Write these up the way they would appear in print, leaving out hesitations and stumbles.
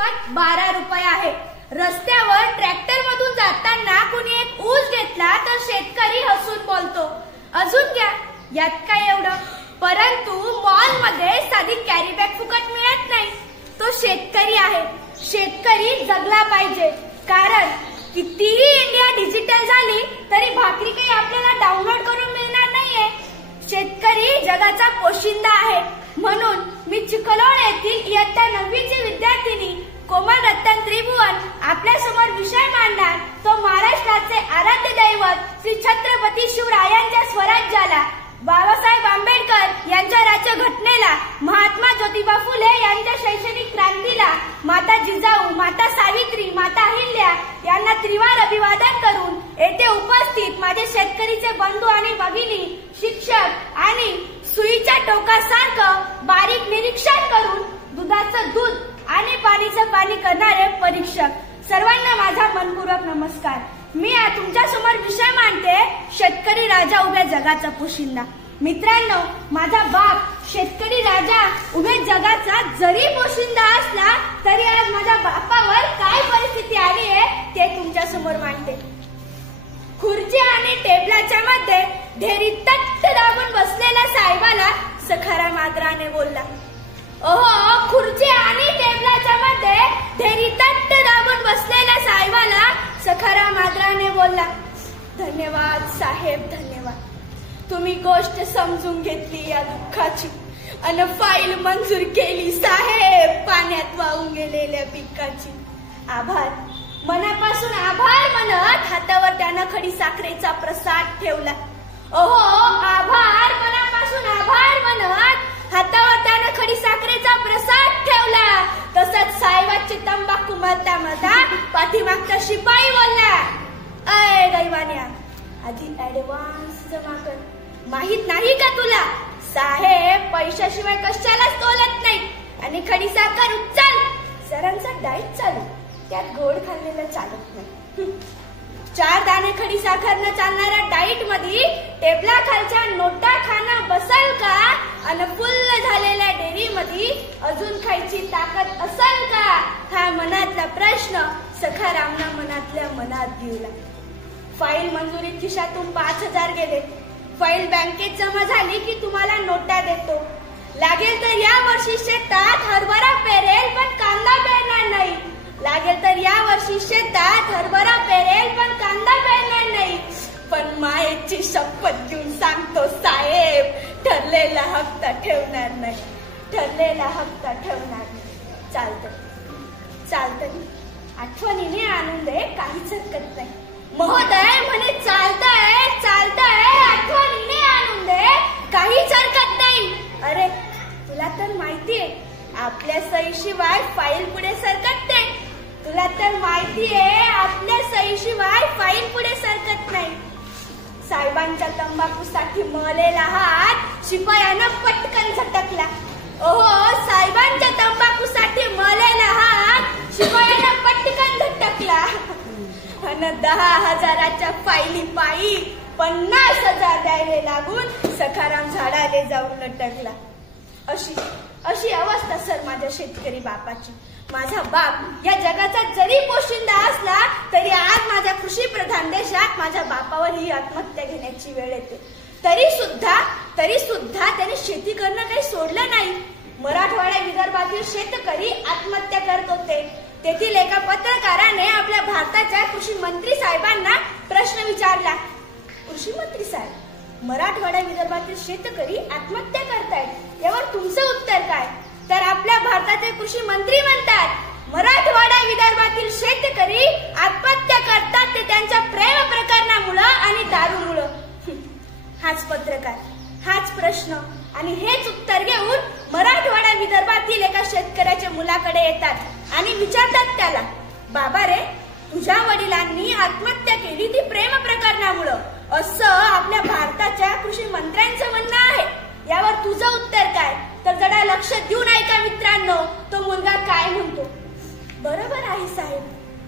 किंमत 12 रुपये आहे. रस्त्यावर ट्रॅक्टर मधून जाताना कुणी एक ऊस घेतला तर शेतकरी हसून बोलतो, अजून घ्या, यात काय एवढं. परंतु मॉल मध्ये साधी कॅरी बॅग फुकट मिळत नाही. तो शेतकरी आहे. शेतकरी जगला पाहिजे. कारण कितीही इंडिया डिजिटल झाली तरी भाकरी काही आपल्याला डाउनलोड करून मिळणार नाहीये. शेतकरी जगाचा पोशिंदा आहे. म्हणून मी चिखलोड येथील इयत्ता 9वीची विद्यार्थिनी कोमल रतन त्रिभुवन आपल्या समोर विषय मांडणार तो महाराष्ट्राचे आराध्य दैवत श्री छत्रपती शिवरायांच्या स्वराज्याला, बाबासाहेब आंबेडकर यांच्या राज्यघटनेला, महात्मा ज्योतिबा फुले यांच्या शैक्षणिक क्रांतीला, माता जिजाऊ, माता सावित्री, माता अहिल्या यांना त्रिवार अभिवादन करून येथे उपस्थित माझे शेतकरीचे बंधू आणि भगिनी, शिक्षक आणि सुईच्या टोकासारखं बारीक निरीक्षण करून दुधाचं दूध आणि पाणीचं पाणी करणारे परीक्षक सर्वांना माझा मनपूर्वक नमस्कार. मी तुमच्या समोर विषय मांडते शेतकरी राजा उभ्या जगाचा पोशिंदा. मित्रांनो, माझा बाप शेतकरी राजा उभ्या जगाचा जरी पोशिंदा असला तरी आज माझ्या बापावर काय परिस्थिती आली आहे ते तुमच्या समोर मांडते. खुर्ची आणि टेबलाच्या मध्ये ढेरी तट्ट दाबून बसलेल्या साहेबाला सखाराम आदराने बोलला. ओहो, खुर्ची आणि टेबलाच्या मध्ये ढेरी तट्ट दाबून बसलेल्या साहेबाला सखाराम आदराने बोलला. धन्यवाद साहेब, धन्यवाद. तुम्ही गोष्ट समजून घेतली या दुःखाची अन फाईल मंजूर केली साहेब पाण्यात वाहून गेलेल्या पिकाची. आभार, मनापासून आभार म्हणत हातावर त्यानं खडी साखरेचा प्रसाद ठेवला. ओहो, आभार, मनापासून आभार म्हणत हातावर त्यानं खडी साखरेचा प्रसाद ठेवला. तसंच साहेबाची तंबाखू मळता मळता पाठीमागचा शिपाई बोलला, अय दैवान्या, आधी ऍडव्हान्स जमा कर. माहित नाही का तुला, साहेब पैशाशिवाय कशालाच तोलत नाही. आणि खडी साखर उचल. सरांचा डाएट चालू, त्यात गोड खाल्लेलं चालत नाही. 4 दाणे खडी साखर न चालणाऱ्या डाईट मध्ये टेबला खालच्या नोटा खाणं बसल का आणि फुल्ल झालेल्या डेअरी मध्ये अजून खायची ताकद असल का, हा मनातला प्रश्न सखारामना मनातल्या मनात घेऊला. फाईल मंजुरीत खिशातून 5,000 गेले. फाईल बँकेत जमा झाली की तुम्हाला नोटा देतो. लागेल तर या वर्षी शेतात हरभरा पेरेल पण कांदा पेरणार नाही. लागेल तर या वर्षी शेतात हरभरा पेरेल पण कांदा पेरणार नाही. पण मायेची शपथ घेऊन सांगतो साहेब, ठरलेला हप्ता ठेवणार नाही. ठरलेला हप्ता ठेवणार नाही. चालतं चालतं, आठवणीने आणून दे, काहीच हरकत नाही. महोदय म्हणे चालतंय चालतंय, आठवणीने आणून दे, काहीच हरकत नाही. अरे तुला तर माहितीये आपल्या सहीशिवाय फाईल पुढे सरकत नाही. तुला तर माहितीये आपल्या सहीशिवाय फाईल पुढे सरकत नाही. साहेबांच्या तंबाखूसाठी मळलेला हात शिपायानं पटकन झटकला. ओहो, साहेबांच्या तंबाखूसाठी मळलेला हात शिपायानं पटकन झटकला. आणि 10,000च्या फाईली पायी 50,000 द्यायला लागून सखाराम झाडाले जाऊन लटकला. अशी अवस्था सर माझ्या शेतकरी बापाची. माझा बाप या जगाचा जरी पोशिंदा असला तरी आज माझ्या कृषी प्रधान देशात माझ्या बापावर ही आत्महत्या घेण्याची वेळ येते. तरी सुद्धा त्यांनी शेती करणं काही सोडलं नाही. मराठवाड्या विदर्भातील शेतकरी आत्महत्या करत होते. तेथील एका पत्रकाराने आपल्या भारताच्या कृषी मंत्री साहेबांना प्रश्न विचारला, कृषी मंत्री साहेब, मराठवाड्या विदर्भातील शेतकरी आत्महत्या करतायत, यावर तुमचं उत्तर काय? तर आपल्या भारताचे कृषी मंत्री म्हणतात, मराठवाडा विदर्भातील शेतकरी आत्महत्या करतात ते त्यांच्या प्रेम प्रकरणामुळे आणि दारूमुळे. हाच पत्रकार, हाच प्रश्न आणि हेच उत्तर घेऊन मराठवाडा विदर्भातील एका शेतकऱ्याच्या मुलाकडे येतात आणि विचारतात त्याला, बाबा रे, तुझ्या वडिलांनी आत्महत्या केली ती प्रेम प्रकरणामुळे, असं आपल्या भारताच्या कृषी मंत्र्यांचं म्हणणं आहे. यावर तुझं उत्तर काय? तर जरा लक्ष देऊन ऐका मित्रांनो, तो मुलगा काय म्हणतो. बरोबर आहे साहेब,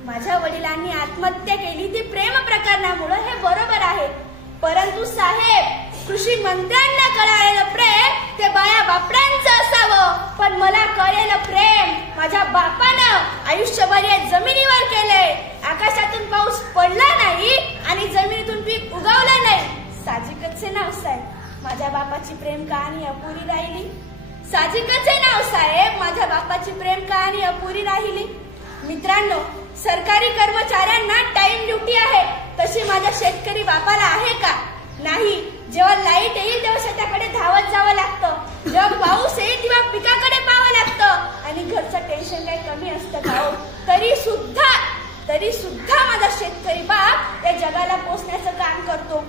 माझ्या वडिलांनी आत्महत्या केली ती प्रेम प्रकरणामुळे, हे बरोबर आहे. परंतु साहेब, कृषी मंत्र्यांना कळालेलं प्रेम ते बाया बापड्यांचं असावं, पण मला कळेल प्रेम माझ्या बापानं आयुष्यभर या जमिनीवर केलंय. आकाशातून पाऊस पडला नाही आणि जमिनीतून पीक उगवलं नाही. साहजिकच नाव साहेब माझ्या बापाची प्रेम कहाणी अपुरी राहिली. साहजिकच नाव साहेब माझ्या बापाची प्रेम कहाणी अपुरी राहिली. मित्रांनो, सरकारी कर्मचाऱ्यांना टाइम ड्युटी आहे, तशी माझ्या शेतकरी बापाला आहे का? नाही. जेव्हा लाईट येईल तेव्हा शेताकडे धावत जावं लागतं, जेव्हा पाऊस येईल तेव्हा पिकाकडे पाहावं लागतं आणि घरचं टेन्शन काही कमी असतं का? तरी सुद्धा माझा शेतकरी बाप या जगाला पोचण्याचं काम करतो.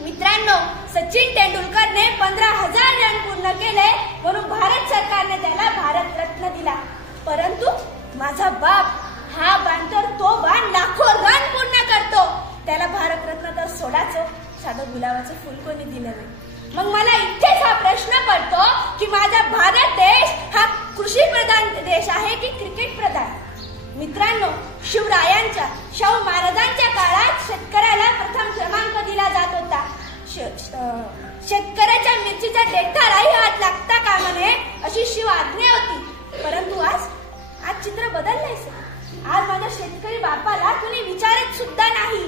मित्रांनो, सचिन तेंडुलकरने 15,000 रन पूर्ण केले म्हणून भारत सरकारने त्याला भारतरत्न दिला. परंतु माझा बाप हा बाण तर तो बाण लाखो रन पूर्ण करतो. त्याला भारतरत्न तर सोडाचं, साधं गुलाबाचं फुल कोणी दिलं नाही. मग मला इथेच हा प्रश्न पडतो की माझा भारत देश हा कृषी प्रधान देश आहे की क्रिकेट प्रधान? मित्रांनो, शिवरायांच्या, शाहू महाराजांच्या काळात शेतकऱ्याला प्रथम क्रमांक दिला जात होता. शेतकऱ्याच्या मिरचीच्या देठालाही हात लागता कामा नये अशी शिव आज्ञा होती. परंतु आज चित्र बदललंय सर. आज माझ्या शेतकरी बापाला कुणी विचारत सुद्धा नाही.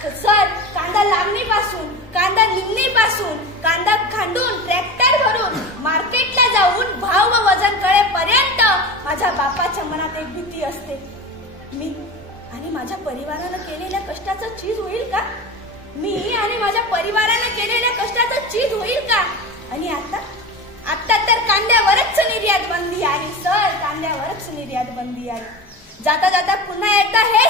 सर, कांदा लागणीपासून, कांदा निघणीपासून, कांदा खांडून, ट्रॅक्टर भरून, मार्केटला जाऊन भाव व वजन कळेपर्यंत माझ्या बापाच्या मनात एक भीती असते. मी आणि माझ्या परिवारानं केलेल्या कष्टाचं चीज होईल का? मी आणि माझ्या परिवारानं केलेल्या कष्टाचं चीज होईल का? आणि आता तर कांद्यावरच निर्यात बंदी आली सर, कांद्यावरच निर्यात बंदी आली. जाता जाता पुन्हा एकदा हे